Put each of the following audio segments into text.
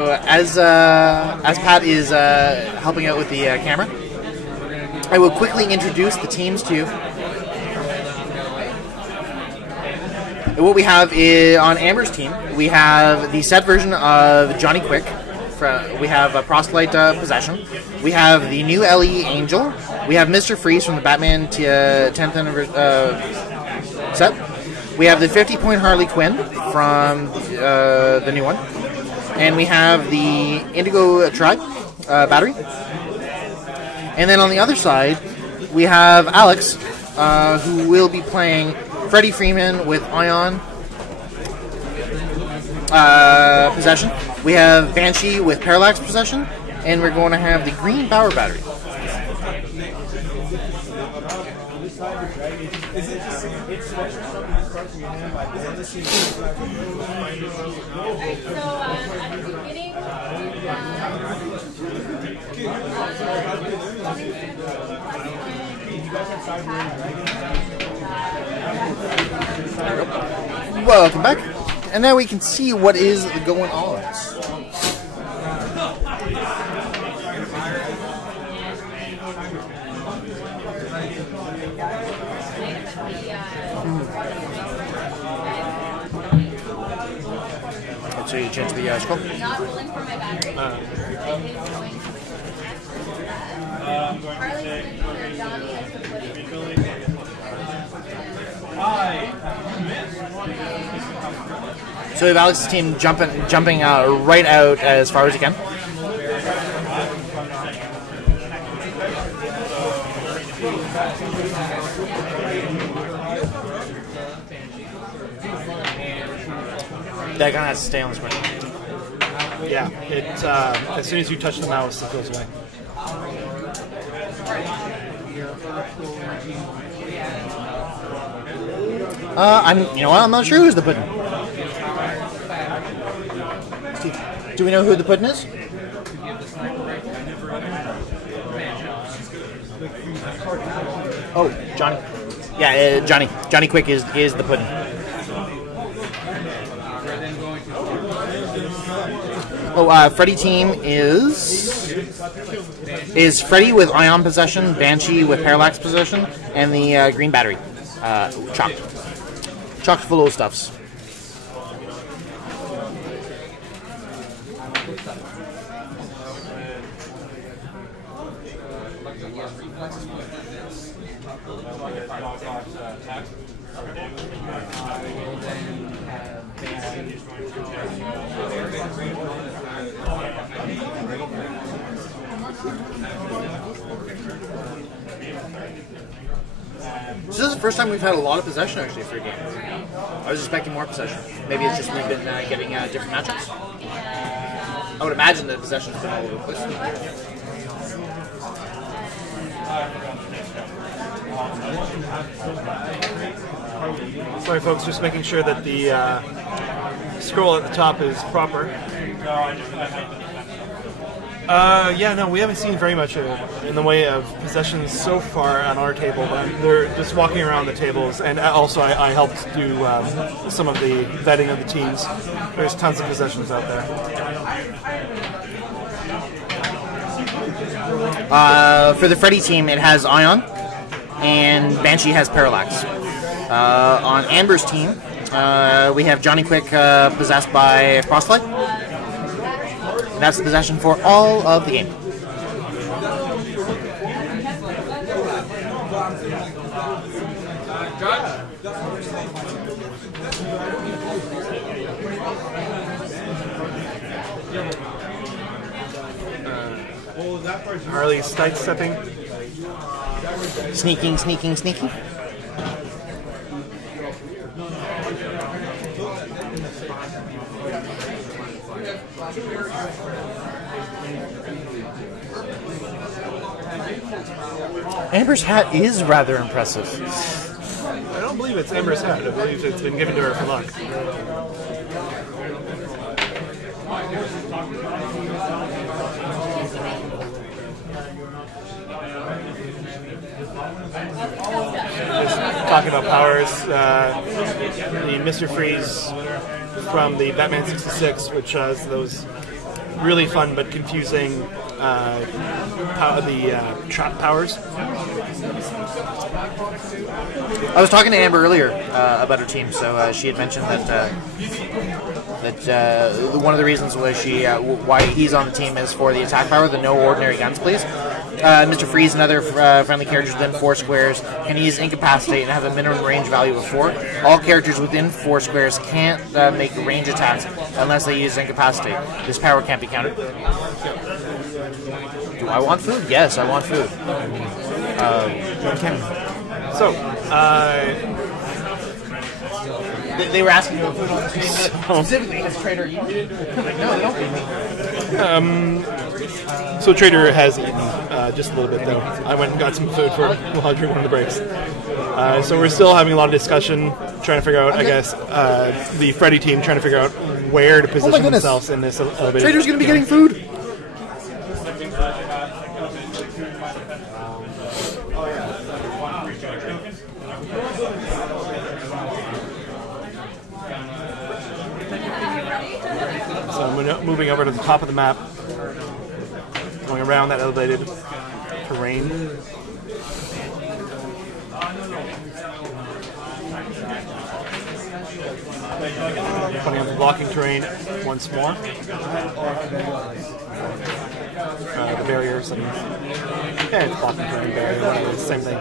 As Pat is helping out with the camera, I will quickly introduce the teams to you. What we have is, on Amber's team, we have the set version of Johnny Quick. We have a Proselyte Possession. We have the new LE Angel. We have Mr. Freeze from the Batman 10th anniversary set. We have the 50-point Harley Quinn from the new one. And we have the Indigo Tribe battery. And then on the other side, we have Alex, who will be playing Freddie Freeman with Ion Possession. We have Banshee with Parallax Possession. And we're going to have the Green Power battery. Welcome back. And now we can see what is going on. Let's show you a chance to be scroll. Not rolling for my battery. So we have Alex's team jumping right out as far as he can. That guy has to stay on the screen. Yeah, it as soon as you touch the mouse, it goes away. I'm not sure who's the pudding. Steve, do we know who the pudding is? Oh, Johnny. Yeah, Johnny Quick is the pudding. Oh, Freddy team is Freddy with Ion Possession, Banshee with Parallax Possession, and the Green Battery. Chocked full of stuffs. This is the first time we've had a lot of possession actually for a game. I was expecting more possession. Maybe it's just we've been getting different matchups. I would imagine that possession's been all over the place. Sorry folks, just making sure that the scroll at the top is proper. Yeah, no, we haven't seen very much in the way of possessions so far on our table, but they're just walking around the tables, and also I helped do some of the vetting of the teams. There's tons of possessions out there. For the Freddy team, it has Ion, and Banshee has Parallax. On Amber's team, we have Johnny Quick possessed by Proselyte. That's the possession for all of the game. Harley's sidestepping. Sneaking. Amber's hat is rather impressive. I don't believe it's Amber's hat. I believe it's been given to her for luck. Just talking about powers, the Mr. Freeze from the Batman 66, which has those really fun but confusing trap powers. I was talking to Amber earlier about her team, so she had mentioned that one of the reasons was why he's on the team is for the attack power, the no ordinary guns, please. Mr. Freeze and other friendly characters within 4 squares can use Incapacitate and have a minimum range value of 4. All characters within 4 squares can't make range attacks unless they use Incapacitate. This power can't be countered. Do I want food? Yes, I want food. They were asking for food on the stream. Specifically, has Trader eaten? No. So Trader has eaten just a little bit, though. I went and got some food for while during one of the breaks. So we're still having a lot of discussion, trying to figure out, I guess, the Freddy team trying to figure out where to position themselves in this elevated. Trader's going to be getting food. So I'm moving over to the top of the map, going around that elevated terrain. Putting on the blocking terrain once more. The barriers and it's blocking terrain, barrier, whatever, it's the same thing.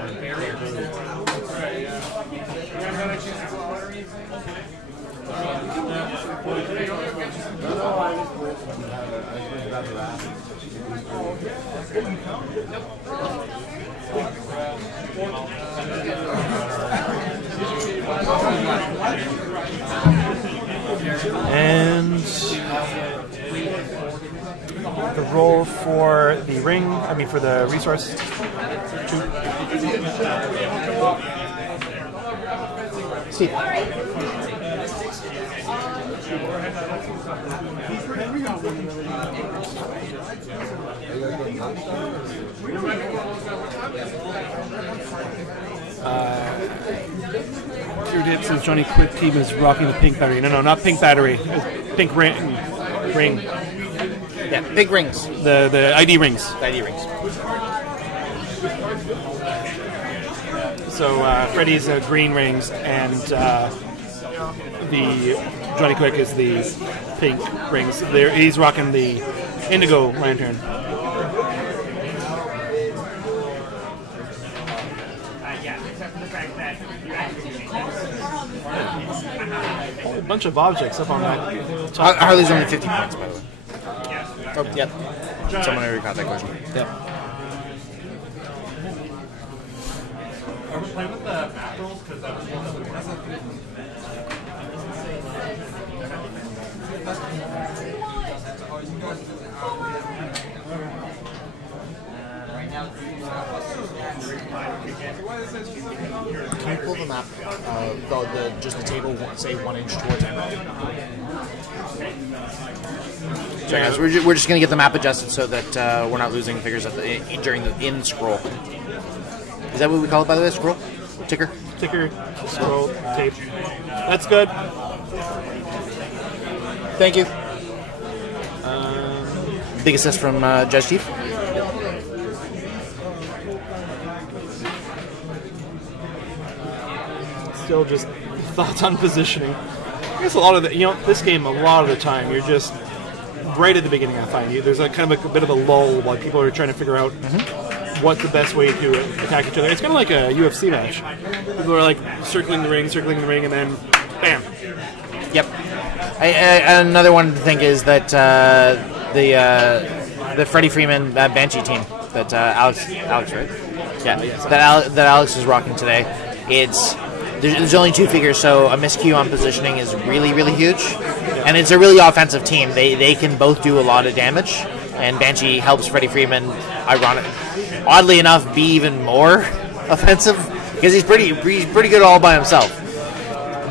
And the roll for the ring, for the resource. Steve. It says Johnny Quick team is rocking the pink battery. No, not pink battery. It's pink ring. Yeah, big rings. The ID rings. The ID rings. So Freddy's green rings, and the Johnny Quick is the pink rings. He's rocking the indigo lantern. A bunch of objects up on that. Harley's only 50 points, by the way. Oh, yep. Someone already got that question. Yep. Are we playing with the map rolls? Because that was one of the Can you pull the map, just the table, say 1 inch towards Emerald? So guys, we're just going to get the map adjusted so that we're not losing figures during the in scroll. Is that what we call it, by the way? Scroll? Ticker? Ticker, scroll, tape. That's good. Thank you. Big assist from Judge Chief. Still just thoughts on positioning. I guess a lot of this game, a lot of the time, you're just right at the beginning. I find there's a kind of a bit of a lull while people are trying to figure out what's the best way to attack each other. It's kind of like a UFC match. People are like circling the ring, and then bam. Yep. Another one to think is that the Freddie Freeman Banshee team that Alex, right? Yeah. That Alex is rocking today. There's only 2 figures, so a miscue on positioning is really, really huge. And it's a really offensive team. They can both do a lot of damage, and Banshee helps Freddie Freeman, oddly enough, be even more offensive because he's pretty good all by himself.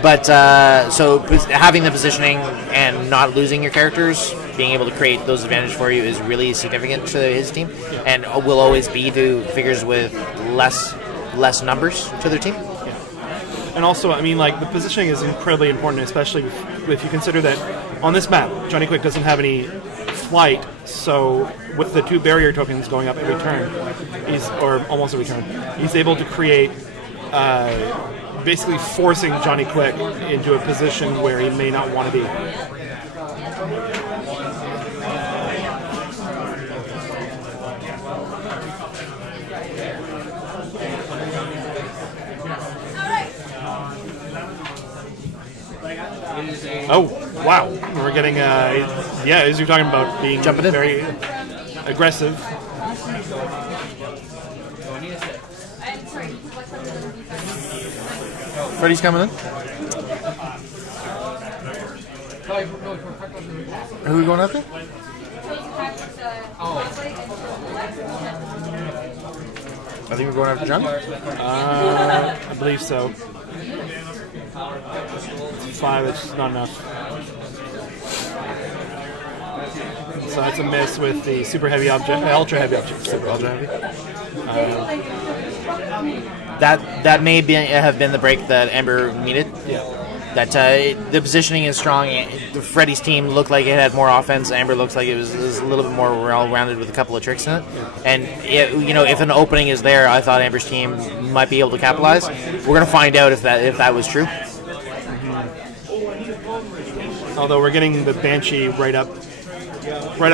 But so having the positioning and not losing your characters, being able to create those advantages for you is really significant to his team, and will always be to figures with less numbers to their team. And also, the positioning is incredibly important, especially if you consider that on this map, Johnny Quick doesn't have any flight, so with the 2 barrier tokens going up every turn, or almost every turn, he's able to create, basically forcing Johnny Quick into a position where he may not want to be. Oh, wow. We're getting, yeah, as you're talking about being Jumping in. very aggressive. Freddy's coming in. Who are we going after? I think we're going after John. I believe so. 5, it's not enough. So that's a miss with the super heavy object, ultra heavy object, super ultra heavy. That may have been the break that Ember needed. Yeah. That the positioning is strong. Freddy's team looked like it had more offense. Amber looks like it was a little bit more well-rounded with a couple of tricks in it. And if an opening is there, I thought Amber's team might be able to capitalize. We're gonna find out if that was true. Although we're getting the Banshee right up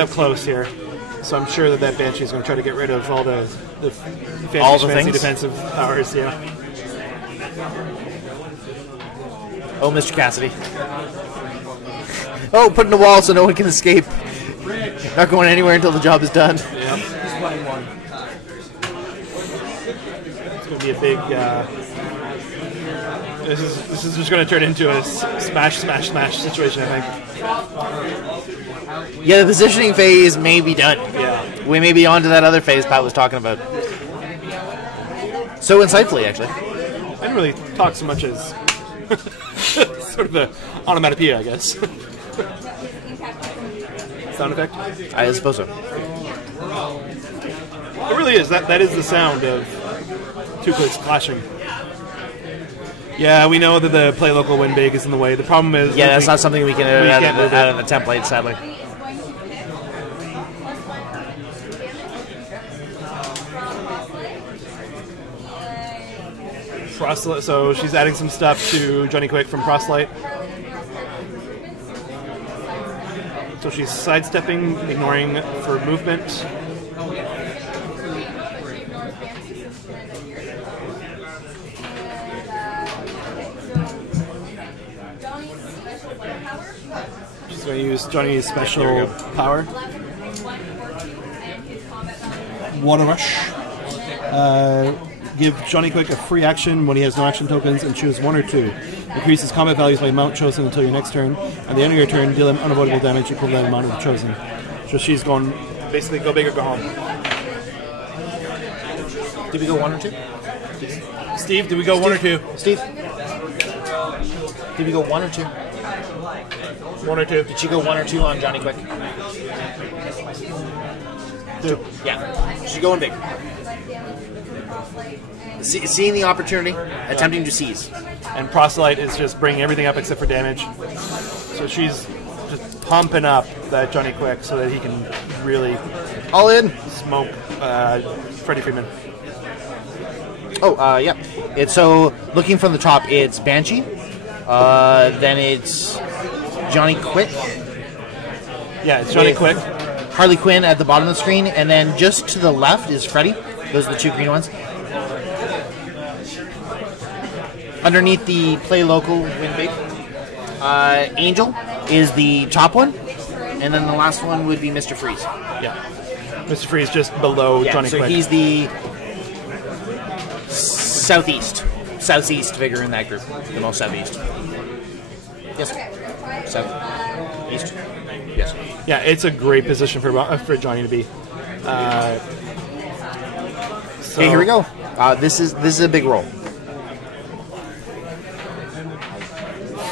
close here, so I'm sure that Banshee is going to try to get rid of all the fancy defensive powers. Yeah. Oh, Mr. Cassidy. Oh, put in the wall so no one can escape. Not going anywhere until the job is done. Yep. It's going to be a big. This is just going to turn into a smash situation, I think. Yeah, the positioning phase may be done. Yeah. We may be on to that other phase Pat was talking about. So insightfully, actually. I didn't really talk so much as sort of the onomatopoeia, I guess. Sound effect? I suppose so. It really is. That is the sound of 2 clicks clashing. Yeah, we know that the play local win big is in the way. The problem is... Yeah, that's not something we can add in the template, sadly. Proselyte, so she's adding some stuff to Johnny Quick from Proselyte. So she's sidestepping, ignoring for movement. She's going to use Johnny's special power. Water Rush. Give Johnny Quick a free action when he has no action tokens and choose 1 or 2. Increase his combat values by amount chosen until your next turn. At the end of your turn, deal him unavoidable damage equal to the amount of chosen. So she's going basically go big or go home. Did we go 1 or 2? Steve, did we go 1 or 2? Steve? Did we go 1 or 2? 1 or 2. Did she go 1 or 2 on Johnny Quick? 2. Yeah. She's going big. Seeing the opportunity, attempting to seize. And Proselyte is just bringing everything up except for damage. So she's just pumping up that Johnny Quick so that he can really all in smoke Freddie Freeman. Oh, yeah. It's so looking from the top, it's Banshee. Then it's Johnny Quick. Yeah, it's Johnny Quick. Harley Quinn at the bottom of the screen, and then just to the left is Freddy. Those are the 2 green ones. Underneath the play local win big, Angel is the top one, and then the last one would be Mr. Freeze. Yeah, Mr. Freeze just below Johnny so Quick. He's the southeast figure in that group, the most southeast. Yes, southeast. Yes. Yeah, it's a great position for Johnny to be. So, okay, here we go. This is a big roll.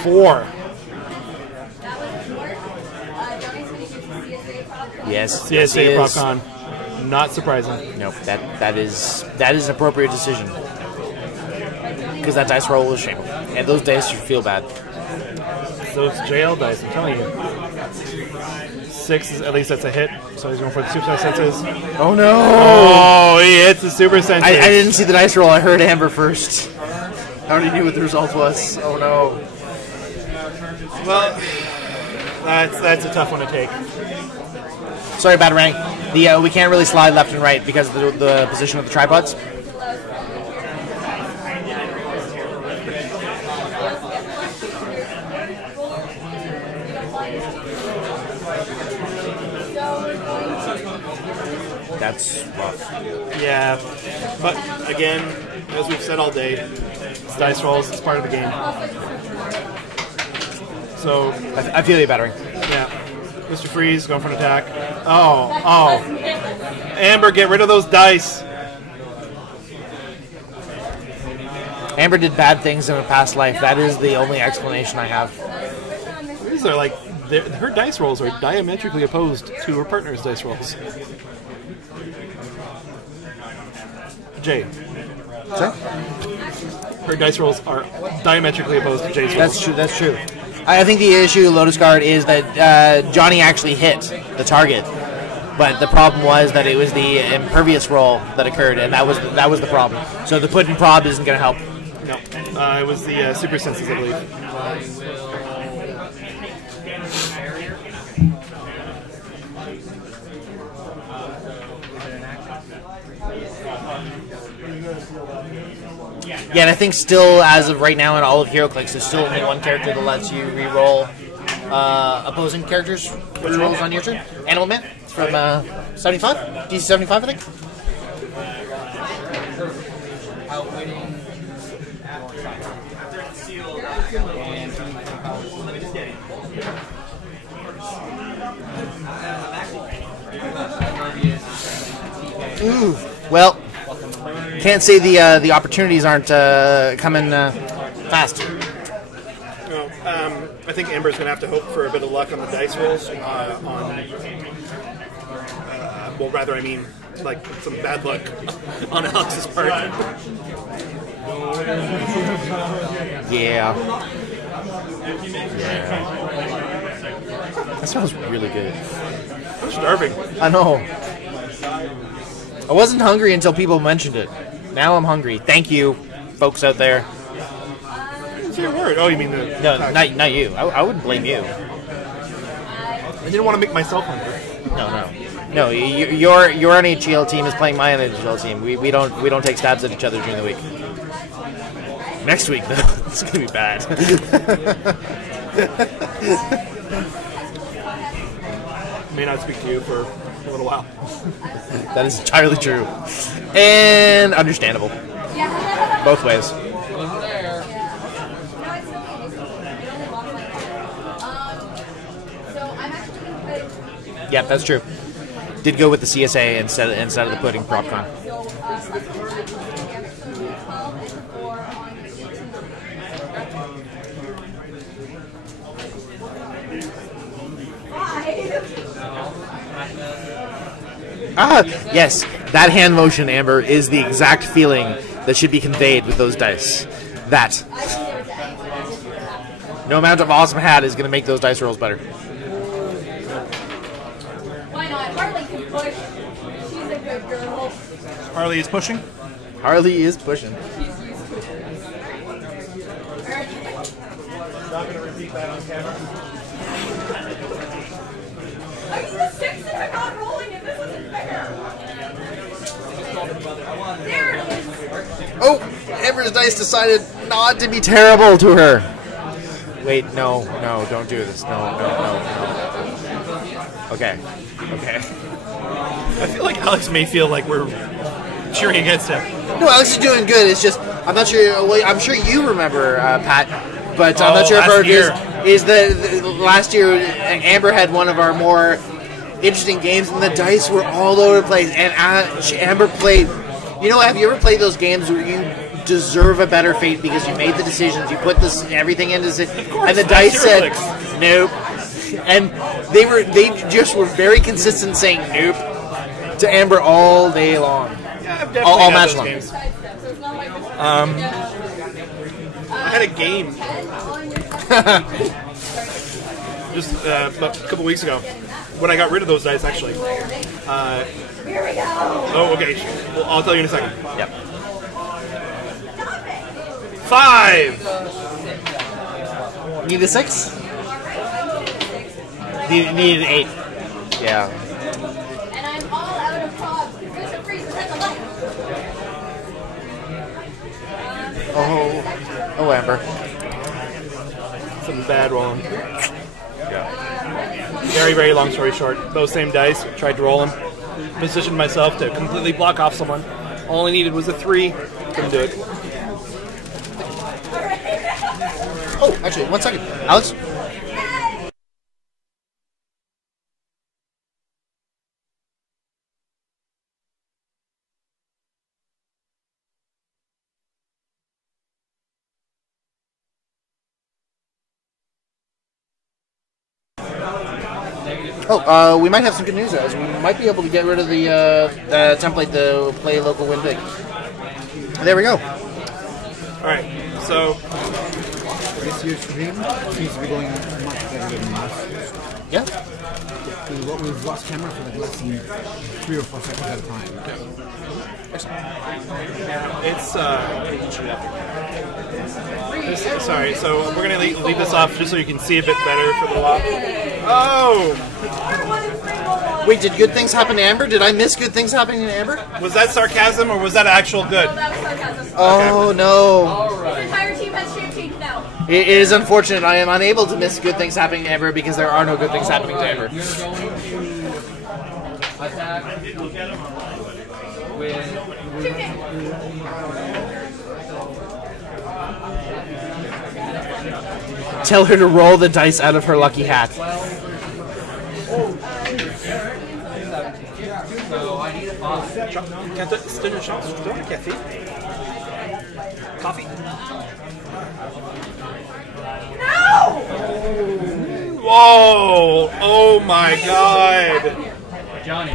4. Yes. CSA PropCon. Not surprising. Nope. That is an appropriate decision. Because that dice roll was shameful. And those dice should feel bad. Those jail dice, I'm telling you. 6, at least that's a hit. So he's going for the super senses. Oh no! Oh, he hits the super senses. I didn't see the dice roll. I heard Amber first. I already knew what the result was. Oh no! Well, that's a tough one to take. Sorry, Batarang. We can't really slide left and right because of the position of the tripods. That's rough. Yeah, but again, as we've said all day, it's dice rolls. It's part of the game. So I feel you, Battering. Yeah, Mr. Freeze going for an attack. Oh, Amber, get rid of those dice. Amber did bad things in a past life. That is the only explanation I have. These are like her dice rolls are diametrically opposed to her partner's dice rolls. Jay. Sorry? Her dice rolls are diametrically opposed to Jay's rolls. That's true. That's true. I think the issue, Lotus Guard, is that Johnny actually hit the target, but the problem was that it was the impervious roll that occurred, and that was the problem. So the put and prob isn't going to help. No, it was the super senses, I believe. Yeah, and I think still, as of right now in all of Heroclix, there's still only one character that lets you re-roll opposing characters. Which rolls on your turn? Animal Man from 75? DC 75, I think? Ooh, well, can't say the opportunities aren't coming fast. No, I think Amber's going to have to hope for a bit of luck on the dice rolls. Well, rather, I mean, like some bad luck on Alex's part. Yeah. That smells really good. I'm starving. I know. I wasn't hungry until people mentioned it. Now I'm hungry. Thank you, folks out there. What's your word? Oh, you mean the... No, not you. I wouldn't blame you. I didn't want to make myself hungry. No. Your NHL team is playing my NHL team. We don't take stabs at each other during the week. Next week, though, it's gonna be bad. May not speak to you for a little while. That is entirely true. And understandable. Both ways. Yeah, that's true. Did go with the CSA instead of the pudding PropCon. Ah, yes, that hand motion, Amber, is the exact feeling that should be conveyed with those dice. That. No amount of awesome hat is going to make those dice rolls better. Why not? Harley can push. She's a good girl. Harley is pushing? Harley is pushing. Not going to repeat that on camera. I mean, the sixes are not rolling, and this isn't fair. There it is. Oh, Amber's dice decided not to be terrible to her. Wait, no, don't do this. No. Okay. I feel like Alex may feel like we're cheering against him. No, Alex is doing good. It's just, I'm not sure, well, I'm sure you remember, Pat, but I'm not sure if is the last year Amber had one of our more interesting games, and the dice were all over the place, and Amber played, you know, have you ever played those games where you deserve a better fate because you made the decisions, you put this everything into it, and the dice said nope, and they just were very consistent saying nope to Amber all day long. Yeah, I've definitely all had match those long. games. I had a game just a couple weeks ago when I got rid of those dice, actually. Oh, okay. Well, I'll tell you in a second. Yep. 5. Need a 6? Need an 8. Yeah. And I'm all out of props. There's a freeze at the light. Oh, Amber. Some bad rolling. Very, very long story short. Those same dice, tried to roll them. Positioned myself to completely block off someone. All I needed was a 3. Couldn't do it. Oh, actually, 1 second. Alex? Oh, we might have some good news, guys. We might be able to get rid of the template to play local win big. There we go. Alright, so This year's stream seems to be going much better than last year's. Yeah. We've lost camera for the less than 3 or 4 seconds at a time. sorry, so we're going to leave this off just so you can see a bit better for the lot. Oh! Wait, did good things happen to Amber? Did I miss good things happening to Amber? Was that sarcasm or was that actual good? Oh, that was sarcasm. Oh, no. The entire team has stream teeth now. It is unfortunate. I am unable to miss good things happening to Amber because there are no good things happening to Amber. You're going to attack with... Tell her to roll the dice out of her lucky hat. So I need a 5. C'était une chance, je donne un café. Coffee? No! Whoa! Oh my god! Johnny.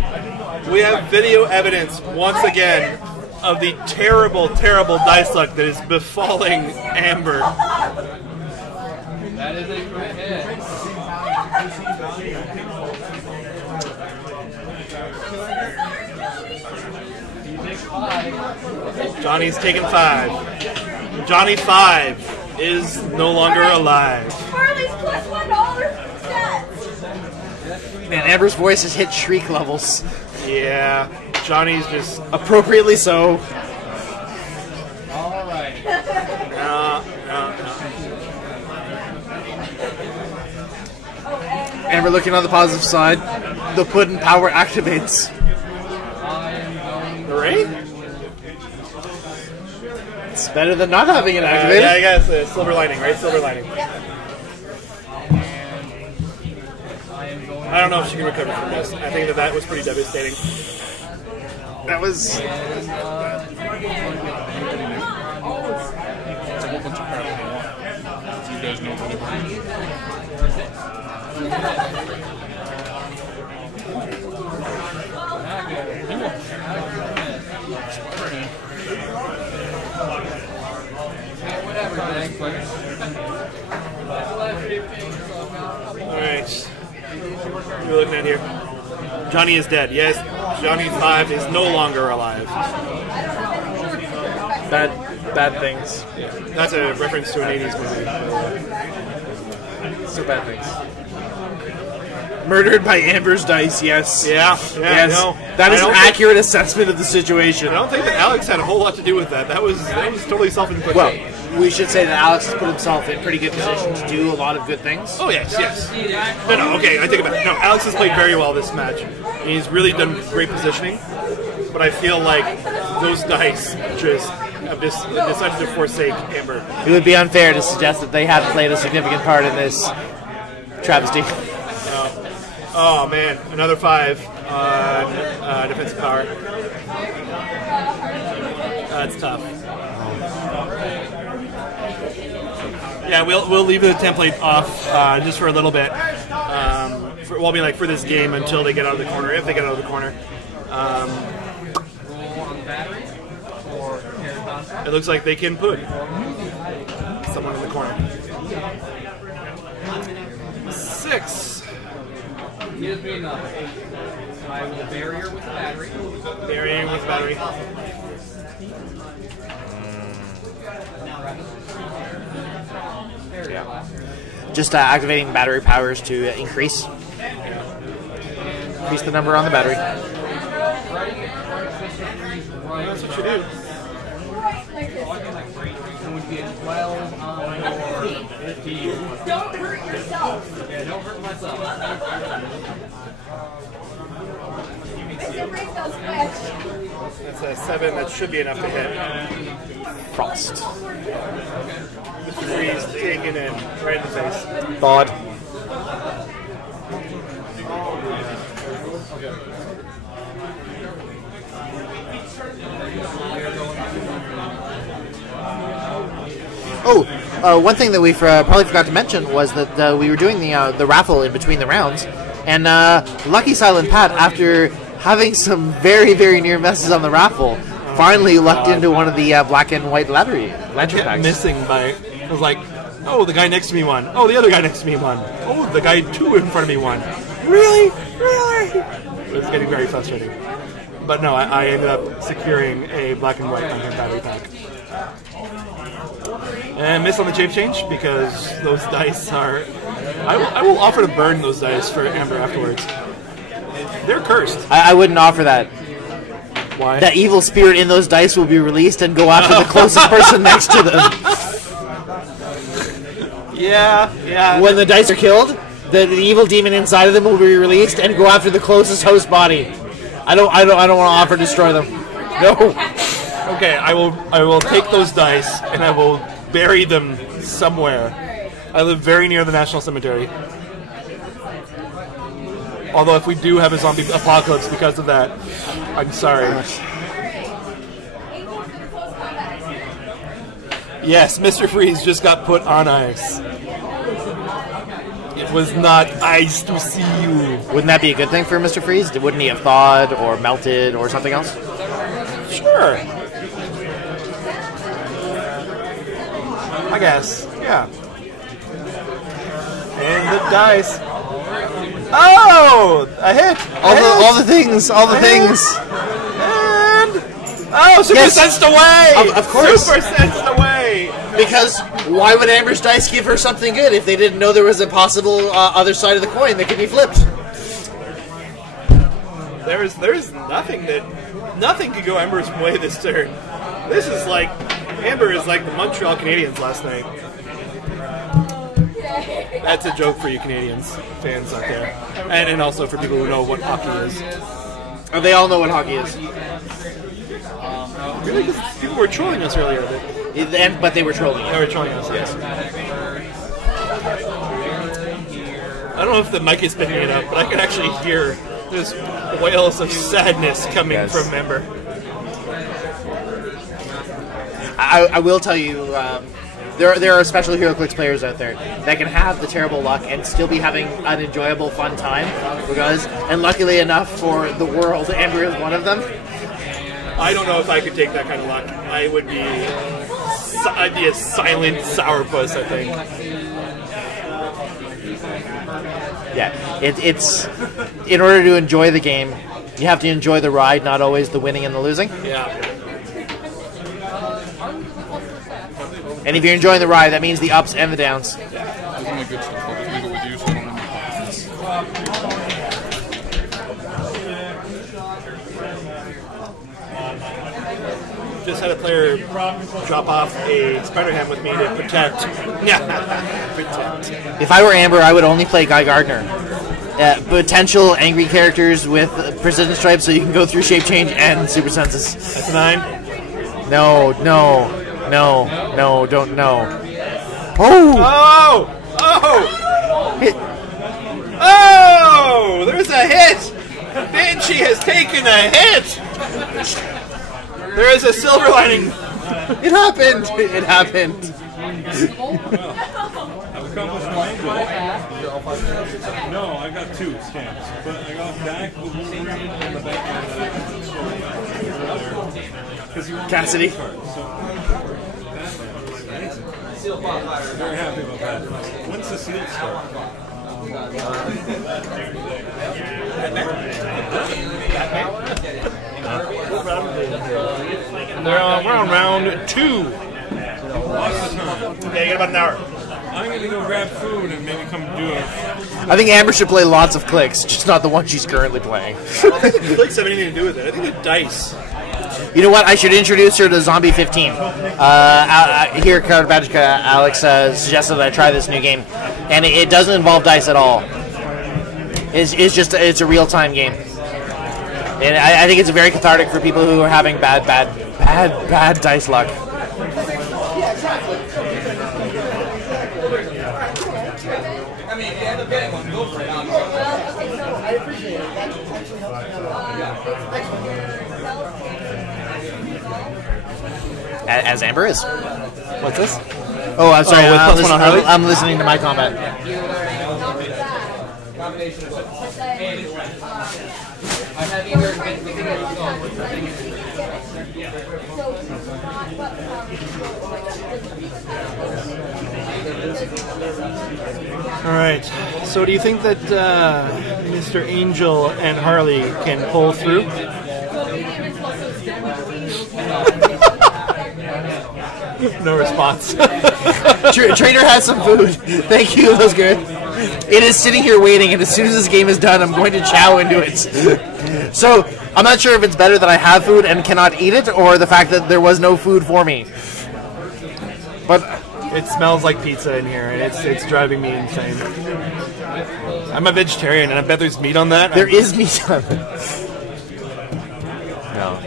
We have video evidence, once again, of the terrible, terrible dice luck that is befalling Amber. That is a crit hit. Johnny's taken 5. Johnny 5 is no longer alive. Harley's plus $1 stats. Man, Amber's voice has hit shriek levels. Yeah, Johnny's just... Appropriately so. All right. No. Amber looking on the positive side. The pudding power activates. I am going Right? It's better than not having it activated. Yeah, I guess. Silver lining, right? Silver lining. and I am going I don't know if she can recover from this. I think that was pretty devastating. That was... whatever, thanks. Alright. What are we looking at here? Johnny is dead. Yes, Johnny 5 is no longer alive. Bad things. That's a reference to an 80s movie. So bad things. Murdered by Amber's dice, yes. Yeah, Yes. no. That is I an don't think- accurate assessment of the situation. I don't think that Alex had a whole lot to do with that. That was totally self-inflicted. Well, we should say that Alex has put himself in pretty good position to do a lot of good things. oh yes. No, okay, I take it back. No, Alex has played very well this match. He's really done great positioning, but I feel like those dice just have decided to forsake Amber. It would be unfair to suggest that they haven't played a significant part in this travesty. Oh man, another 5 on defensive power. That's tough. Yeah, we'll leave the template off just for a little bit. For this game until they get out of the corner, if they get out of the corner. It looks like they can put someone in the corner. 6. gives me nothing. I will bury her with the battery. Burying with battery. Yeah. Just activating battery powers to increase the number on the battery. That's what you do. It would be a 12 on your 15. Don't hurt yourself. Yeah, don't hurt myself. Mr. Freeze, don't switch. That's a 7. That should be enough to hit. Frost. Mr. Freeze taking in right in the face. Thawed. Oh, one thing that we probably forgot to mention was that we were doing the raffle in between the rounds, and Lucky Silent Pat, after having some very, very near misses on the raffle, finally lucked into one of the black and white lantern packs. Missing by, I was like, oh, the guy next to me won. Oh, the other guy next to me won. Oh, the guy 2 in front of me won. Really? Really? It was getting very frustrating. But no, I ended up securing a black and white lantern battery pack. And miss on the shape change because those dice are... I will offer to burn those dice for Amber afterwards. They're cursed. I wouldn't offer that. Why? That evil spirit in those dice will be released and go after the closest person next to them. Yeah. When the dice are killed, the evil demon inside of them will be released and go after the closest host body. I don't want to offer to destroy them. No. Okay, I will take those dice and I will bury them somewhere. I live very near the National Cemetery. Although if we do have a zombie apocalypse because of that, I'm sorry. Yes, Mr. Freeze just got put on ice. It was not ice to see you. Wouldn't that be a good thing for Mr. Freeze? Wouldn't he have thawed or melted or something else? Sure. I guess. Yeah. And the dice. Oh! A hit! All the things. And... Oh, super sensed away! Of course. Super sensed away! Because why would Amber's dice give her something good if they didn't know there was a possible other side of the coin that could be flipped? There's nothing could go Amber's way this turn. This is like Amber is like the Montreal Canadiens last night. That's a joke for you Canadians fans out there, and also for people who know what hockey is. Oh, they all know what hockey is. Really, because people were trolling us earlier. But they were trolling. They were trolling us. Yes. I don't know if the mic is picking it up, but I can actually hear this wails of sadness coming from Amber. I will tell you, there are special Heroclix players out there that can have the terrible luck and still be having an enjoyable, fun time. And luckily enough for the world, Amber is one of them. I don't know if I could take that kind of luck. I'd be a silent sourpuss, I think. Yeah, it's in order to enjoy the game, you have to enjoy the ride, not always the winning and the losing. Yeah. And if you're enjoying the ride, that means the ups and the downs. There's only good stuff. I'll just leave it with you so I don't have any Just had a player drop off a Spider-Ham with me to protect. If I were Amber, I would only play Guy Gardner. Potential angry characters with precision stripes so you can go through shape change and super senses. That's a 9. No, don't know. Oh! Hit. Oh! There's a hit! Banshee has taken a hit! There is a silver lining. It happened! It happened. I've accomplished my goal. No, I got 2 stamps, but I got back with Wolverine and the back earlier. Cassidy. Very happy about that. When's the seal start? We're on round 2. Lots of time. Okay, you got about an hour. I'm going to go grab food and maybe come do a... I think Amber should play lots of Clix, just not the one she's currently playing. I don't think the Clix have anything to do with it. I think the dice. You know what? I should introduce her to Zombie 15. Here at Card Magic, Alex suggested that I try this new game, and it doesn't involve dice at all. It's a real-time game, and I think it's very cathartic for people who are having bad dice luck. As Amber is. What's this? Oh, I'm sorry. I'm listening to my comment. All right. So, do you think that Mr. Angel and Harley can pull through? No response. Trader has some food. Thank you. That was good. It is sitting here waiting, and as soon as this game is done, I'm going to chow into it. So, I'm not sure if it's better that I have food and cannot eat it, or the fact that there was no food for me. But it smells like pizza in here, and it's driving me insane. I'm a vegetarian, and I bet there's meat on that. There is meat on it. No.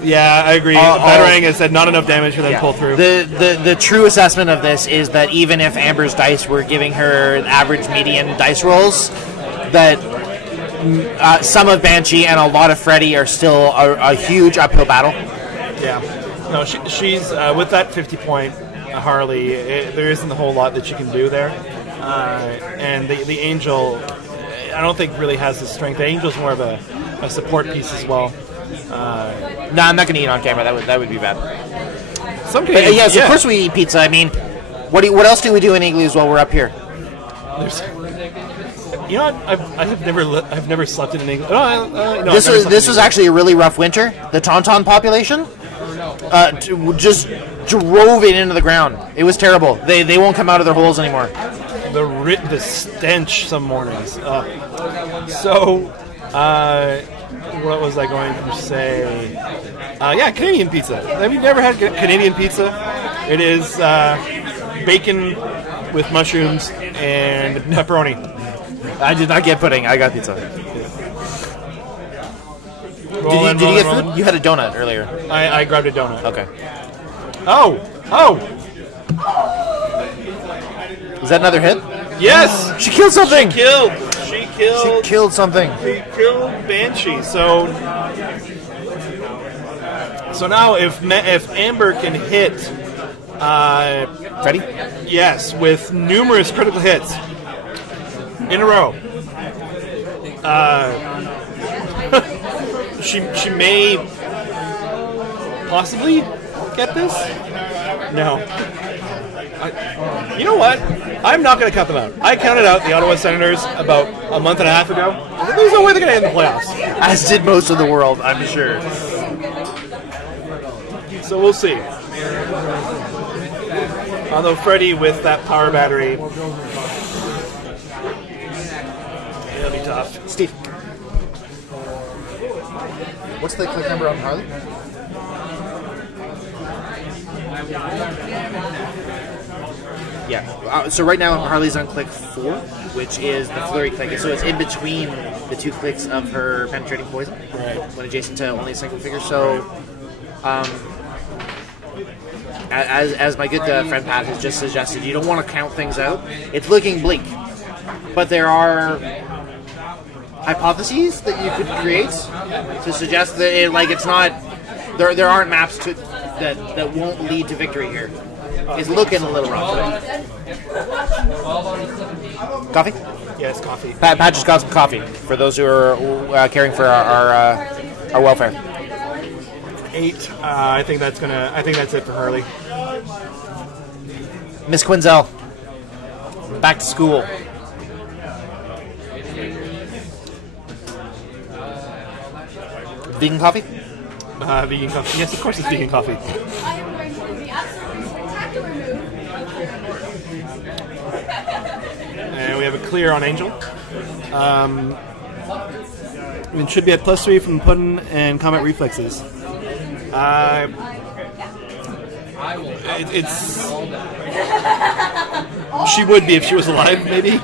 Yeah, I agree. Batarang has said not enough damage for them to pull through. The true assessment of this is that even if Amber's dice were giving her average median dice rolls, that some of Banshee and a lot of Freddy are still a huge uphill battle. Yeah. No, she's with that 50-point Harley. There isn't a whole lot that she can do there, and the Angel, I don't think really has the strength. The Angel's more of a support piece as well. No, I'm not going to eat on camera. That would be bad. Yes, of course we eat pizza. I mean, what else do we do in igloos while we're up here? You know what? I've never slept in an igloo. This was actually a really rough winter. The Tauntaun population just drove it into the ground. It was terrible. They won't come out of their holes anymore. The stench some mornings. What was I going to say? Yeah, Canadian pizza. Have you never had Canadian pizza? It is bacon with mushrooms and pepperoni. I did not get pudding. I got pizza. Did you get food? You had a donut earlier. I grabbed a donut. Okay. Oh! Is that another hit? Yes! She killed something! She killed something. She killed Banshee. So now if Amber can hit Freddy? Yes, with numerous critical hits in a row. She may possibly get this. No. You know what? I'm not going to cut them out. I counted out the Ottawa Senators about a month and a half ago. There's no way they're going to end the playoffs. As did most of the world, I'm sure. So we'll see. Although Freddy with that power battery, it'll be tough. Steve. What's the click number on Harley? Yeah. So right now Harley's on click 4, which is the flurry click. So it's in between the two clicks of her penetrating poison, when adjacent to only a single figure. So, as my good friend Pat has just suggested, you don't want to count things out. It's looking bleak, but there are hypotheses that you could create to suggest that it's not. There aren't maps that won't lead to victory here. It's looking a little rough today. Coffee? Yes, coffee. Pat just got some coffee for those who are caring for our welfare. 8. I think that's it for Harley. Miss Quinzel. Back to school. Vegan coffee? Vegan coffee. Yes, of course it's vegan coffee. I am going to do the absolutely spectacular move of And we have a clear on Angel. It should be at +3 from Puddin and combat reflexes. She would be if she was alive, maybe.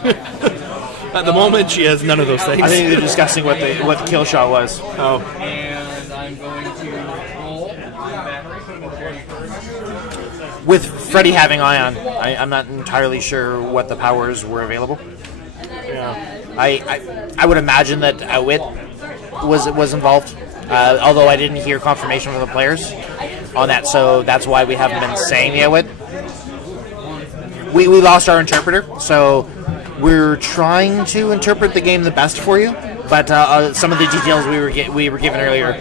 At the moment, she has none of those things. I think they're discussing what the kill shot was. Oh. And I'm going to roll battery. With Freddy having Ion, I'm not entirely sure what the powers were available. Yeah. I would imagine that Outwit was involved, although I didn't hear confirmation from the players on that, so that's why we haven't been saying the Outwit. We lost our interpreter, so we're trying to interpret the game the best for you, but some of the details we were given earlier,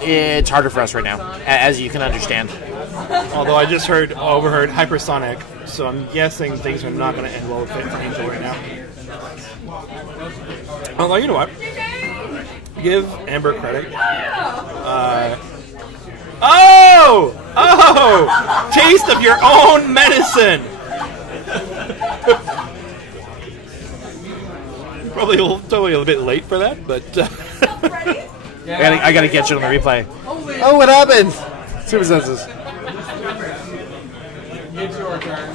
it's harder for us right now, as you can understand. Although I just overheard hypersonic, so I'm guessing things are not going to end well for Angel right now. Although, you know what? Give Amber credit. Oh! Taste of your own medicine! Probably a little bit late for that, but... I gotta get you on the replay. Oh, what happened? Super senses. It's your turn.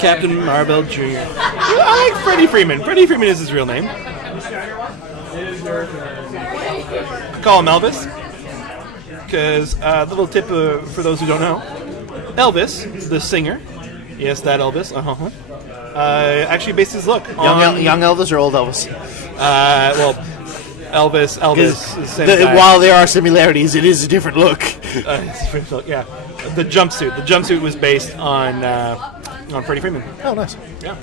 Captain Marvel Jr. I like Freddie Freeman. Freddie Freeman is his real name. Call him Elvis. Because, little tip for those who don't know, Elvis, the singer, yes, that Elvis, actually based his look on... Young Elvis or old Elvis? Well, Elvis, while there are similarities, it is a different look. Yeah, the jumpsuit was based on Freddie Freeman. Oh, nice. Yeah.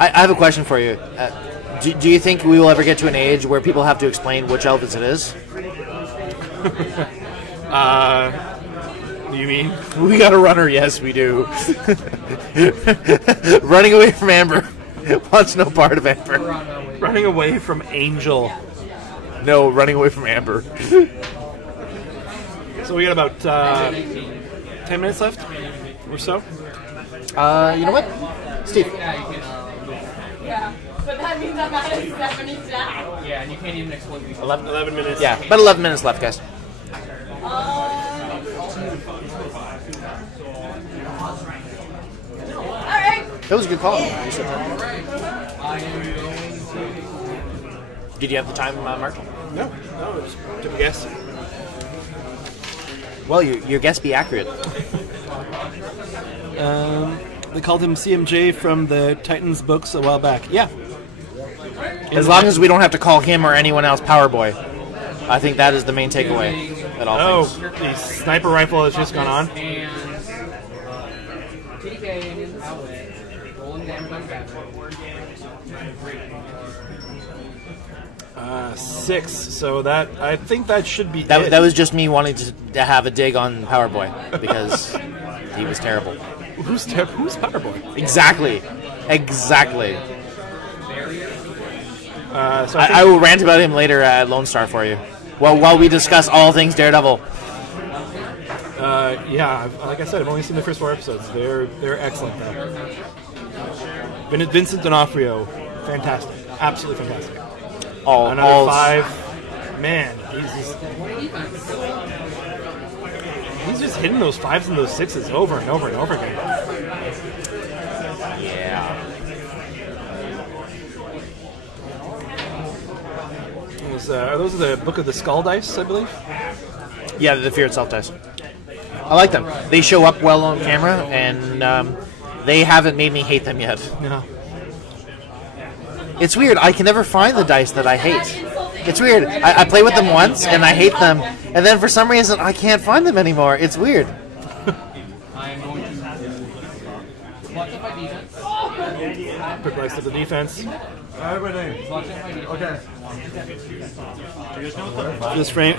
I have a question for you. Do you think we will ever get to an age where people have to explain which Elvis it is? You mean? We got a runner, yes, we do. Running away from Amber. Wants no part of Amber. Running away from Angel. No, running away from Amber. So we got about 10 minutes left or so. You know what? Steve. Yeah, but that means I'm out of 70 stack. Yeah, and you can't even explode these. 11 minutes. Yeah, about 11 minutes left, guys. Alright. That was a good call. I am going to... Did you have the time, Mark? No, just took a guess. Well, your guess be accurate. They called him CMJ from the Titans books a while back. Yeah. As long as we don't have to call him or anyone else Power Boy. I think that is the main takeaway. At all things. The sniper rifle has just gone on. And TK is out. Rolling damage on battery. 6. So that I think that should be that was just me wanting to have a dig on Power Boy because he was terrible. Who's Power Boy? Exactly. So I will rant about him later at Lone Star for you. Well, while we discuss all things Daredevil. Yeah, like I said, I've only seen the first 4 episodes. They're excellent though. Vincent D'Onofrio, fantastic, absolutely fantastic. Another 5. Man, he's just hitting those 5s and those 6s over and over and over again. Yeah. Are those the Book of the Skull dice, I believe? Yeah, the Fear Itself dice. I like them. They show up well on camera, and they haven't made me hate them yet. No. It's weird. I can never find the dice that I hate. It's weird. I play with them once, and I hate them, and then for some reason, I can't find them anymore. It's weird. Watching my defense. Quick likes to the defense. Okay.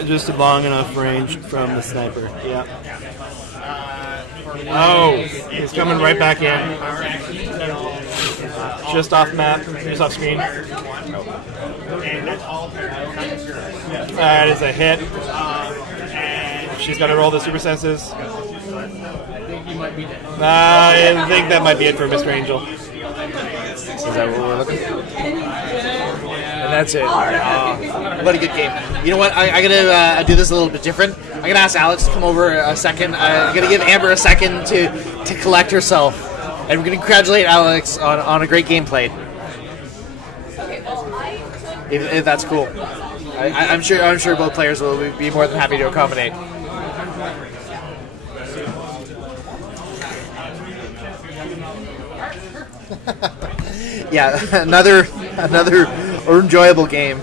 Just a long enough range from the sniper. Yeah. Oh, he's coming right back in. Just off map, just off screen. That is a hit. She's got to roll the super senses. I think that might be it for Mr. Angel. Is that what we're looking for? And that's it. What a good game. You know what? I gotta do this a little bit different. I'm gonna ask Alex to come over a second. I'm gonna give Amber a second to collect herself. And we're gonna congratulate Alex on a great game played. Okay, well, If that's cool. I'm sure both players will be more than happy to accommodate. Yeah, another enjoyable game.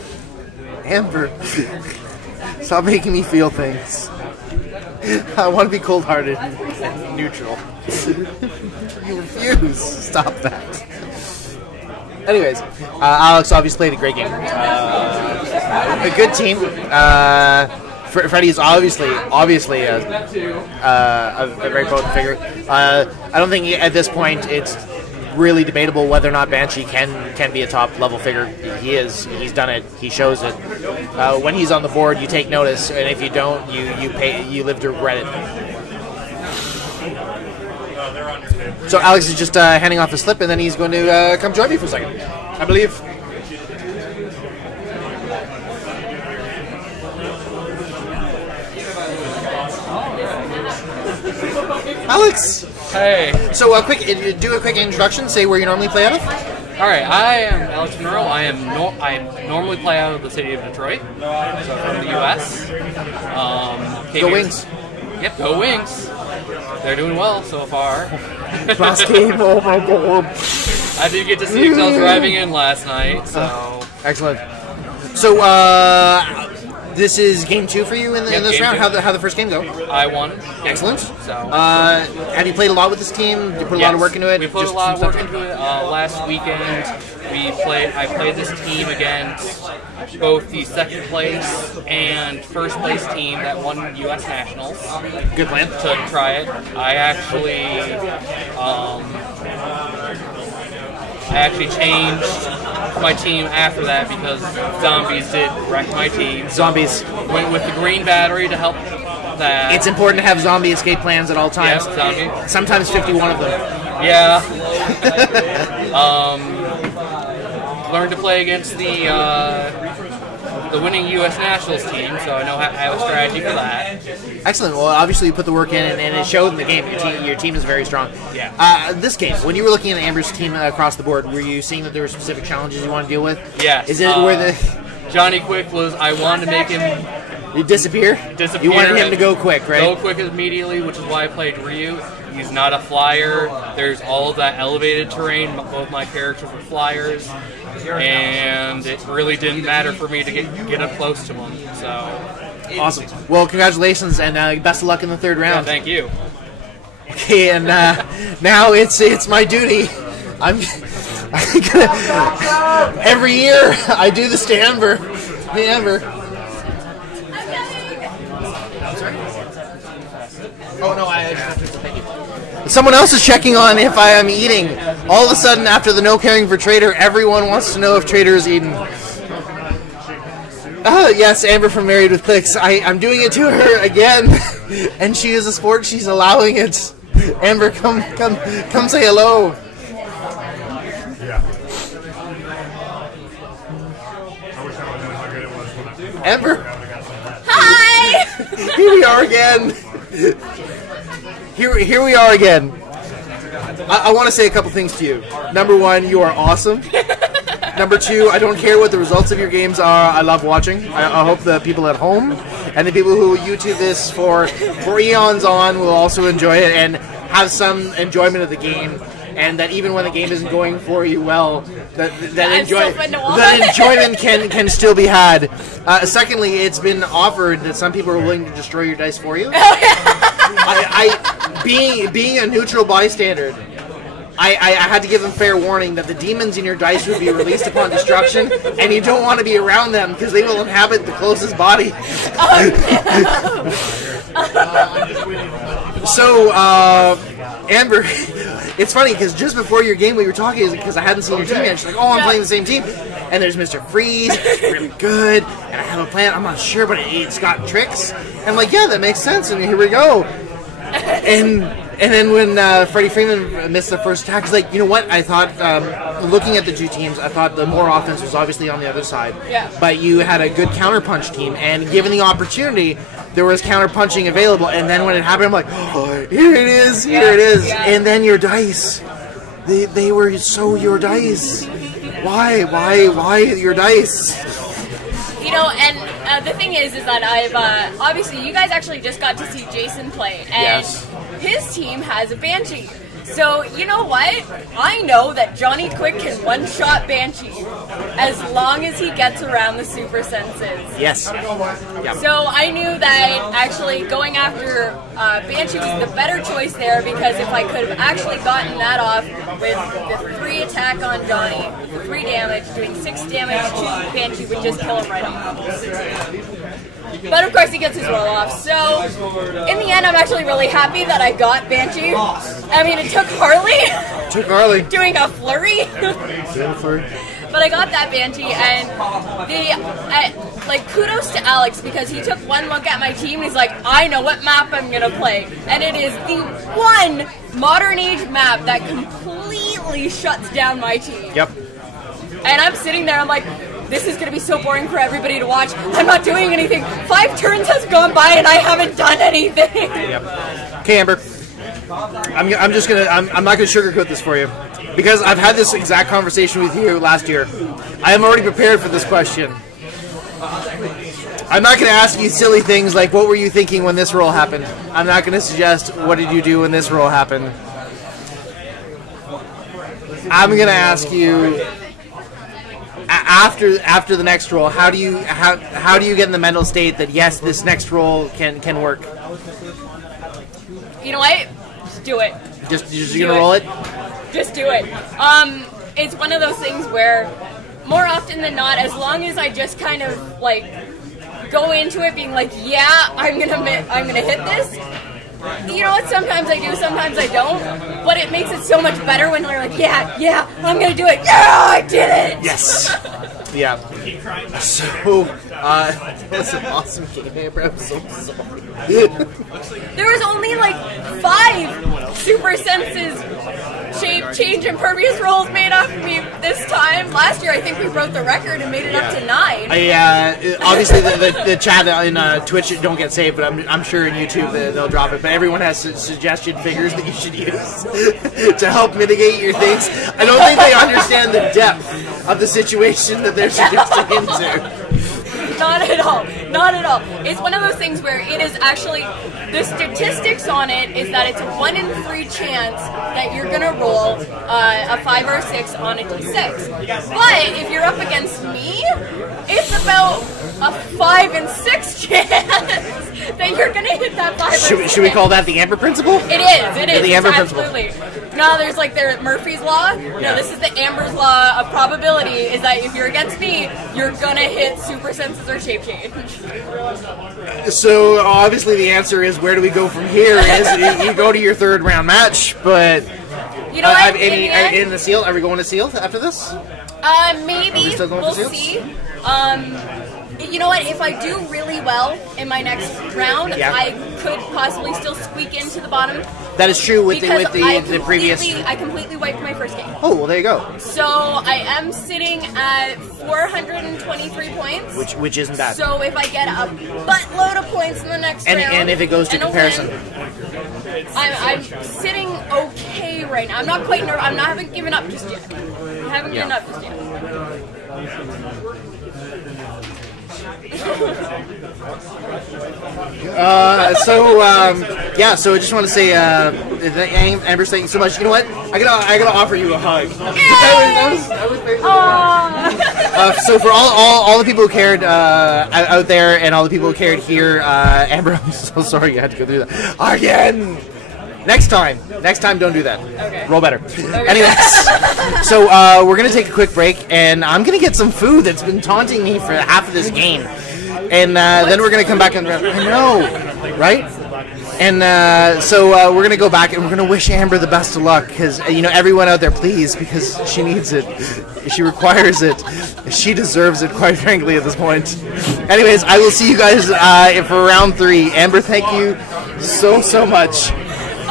Amber, stop making me feel things. I want to be cold-hearted and neutral. You refuse. Stop that. Anyways, Alex obviously played a great game. A good team. Freddie is obviously a very potent figure. I don't think at this point it's really debatable whether or not Banshee can be a top level figure. He is. He's done it. He shows it. When he's on the board, you take notice, and if you don't, you live to regret it. So Alex is just handing off a slip, and then he's going to come join me for a second, I believe. Alex. Hey. So do a quick introduction. Say where you normally play out of. All right. I am Alex Monroe. I normally play out of the city of Detroit, so from the U.S. Go Wings. Yep. Go Wings. They're doing well so far. Last game. Oh my god. I did get to see because I was driving in last night. So excellent. So this is game 2 for you in this round. How the first game go? I won. Excellent. So have you played a lot with this team? Did you put a lot of work into it? We put a lot of work into it. Last weekend, I played this team against both the second place and first place team that won U.S. Nationals. Good plan. To try it. I actually changed my team after that because zombies did wreck my team. Zombies. Went with the green battery to help that. It's important to have zombie escape plans at all times. Yeah, zombie. Sometimes 51 of them. Yeah. Learned to play against the winning U.S. Nationals team, so I know I have a strategy for that. Excellent. Well, obviously you put the work in, and it showed in the game. Your team is very strong. Yeah. This game, when you were looking at Amber's team across the board, were you seeing that there were specific challenges you want to deal with? Yes. Is it where the Johnny Quick was? I wanted to make him disappear. You wanted him to go quick, right? Go quick immediately, which is why I played Ryu. He's not a flyer. There's all of that elevated terrain. Both my characters were flyers, and it really didn't matter for me to get up close to him. So awesome. Well, congratulations, and best of luck in the third round. Yeah, thank you. Okay, and now it's my duty. I'm gonna, every year I do this to Amber. Hey, Amber. Oh no, thank you. Someone else is checking on if I am eating. All of a sudden, after the no caring for Trader, everyone wants to know if Trader is eating. Yes, Amber from Married with Clix. I'm doing it to her again, and she is a sport. She's allowing it. Amber, come say hello. Amber. Hi. Here we are again. Here we are again. I want to say a couple things to you. Number one, you are awesome. Number two, I don't care what the results of your games are. I love watching. I hope the people at home and the people who YouTube this for eons on will also enjoy it and have some enjoyment of the game. And that even when the game isn't going for you well, that enjoyment can still be had. Secondly, it's been offered that some people are willing to destroy your dice for you. Being a neutral bystander, I had to give them fair warning that the demons in your dice would be released upon destruction, and you don't want to be around them because they will inhabit the closest body. So, Amber, it's funny because just before your game we were talking because I hadn't seen your team yet. She's like, "Oh, I'm playing the same team," and there's Mr. Freeze, it's really good, and I have a plan. I'm not sure, but it's got tricks. And I'm like, "Yeah, that makes sense." And here we go. And then when Freddie Freeman missed the first attack, he's like, you know what? I thought, looking at the two teams, I thought the more offense was obviously on the other side. Yeah. But you had a good counterpunch team, and given the opportunity, there was counterpunching available. And then when it happened, I'm like, oh, here it is, here it is. Yeah. And then your dice, they were so your dice. Why your dice? You know, and the thing is that I've obviously you guys actually just got to see Jason play, and his team has a Banshee. So you know what? I know that Johnny Quick can one-shot Banshee as long as he gets around the super senses. Yes. Yep. So I knew that actually going after Banshee was the better choice there, because if I could have actually gotten that off with the 3 attack on Johnny, with the 3 damage, doing 6 damage to Banshee would just kill him right off. But of course he gets his roll off. So in the end, I'm actually really happy that I got Banshee. I mean, it took Harley. Doing a flurry. But I got that Banshee, and like kudos to Alex, because he took one look at my team and he's like, I know what map I'm gonna play, and it is the one modern age map that completely shuts down my team. Yep. And I'm sitting there, I'm like, this is gonna be so boring for everybody to watch. I'm not doing anything. 5 turns has gone by and I haven't done anything. Yep. Okay, Amber. I'm not gonna sugarcoat this for you, because I've had this exact conversation with you last year. I am already prepared for this question. I'm not going to ask you silly things like, what were you thinking when this roll happened? I'm not going to suggest, what did you do when this roll happened? I'm going to ask you, after the next roll, how do you get in the mental state that yes, this next roll can work? You know what? Just do it. You're gonna roll it? Just do it. It's one of those things where, more often than not, as long as I just kind of like go into it being like, yeah, I'm gonna hit this. You know what? Sometimes I do, sometimes I don't. But it makes it so much better when they're like, yeah, I'm gonna do it. Yeah, I did it. Yes. Yeah. So, that was an awesome game, Amber. I'm so sorry. There was only like 5 super senses, shape, change, impervious rolls made off me this time. Last year, I think we broke the record and made it up to 9. Obviously, the chat in Twitch don't get saved, but I'm sure in YouTube they'll drop it. But everyone has suggestion figures that you should use to help mitigate your things. I don't think they understand the depth of the situation that they're suggesting into. Not at all. Not at all. It's one of those things where it is actually, the statistics on it is that it's a 1 in 3 chance that you're gonna roll a 5 or a 6 on a d6. But if you're up against me, it's about a 5 in 6 chance that you're gonna hit that 5 or 6. Should we call that the Amber Principle? It is. It is. The Amber Absolutely. Principle. No, there's like Murphy's Law. No, this is the Amber's Law of probability, is that if you're against me, you're gonna hit super senses or shape change. So obviously the answer is, where do we go from here? Is you go to your 3rd round match, but you know what? In the seal, are we going to seal after this? Maybe we'll see. You know what? If I do really well in my next round, I could possibly still squeak into the bottom. That is true with the previous. I completely wiped my first game. Oh, well, there you go. So I am sitting at 423 points. Which isn't bad. So if I get a buttload of points in the next round, and if it goes to comparison, I'm sitting okay right now. I'm not quite nervous. I haven't given up just yet. I haven't given up just yet. So I just want to say, Amber, thank you so much. You know what? I gotta offer you a hug. That was very so for all the people who cared out there, and all the people who cared here, Amber, I'm so sorry you had to go through that again. Next time, don't do that. Okay. Roll better. Anyways, so we're gonna take a quick break, and I'm gonna get some food that's been taunting me for half of this game, and then we're gonna come back and I know, right? And so we're gonna go back and we're gonna wish Amber the best of luck, because everyone out there, please, because she needs it, she requires it, she deserves it, quite frankly, at this point. Anyways, I will see you guys for round 3. Amber, thank you so much.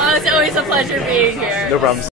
Oh, it's always a pleasure being here. No problems.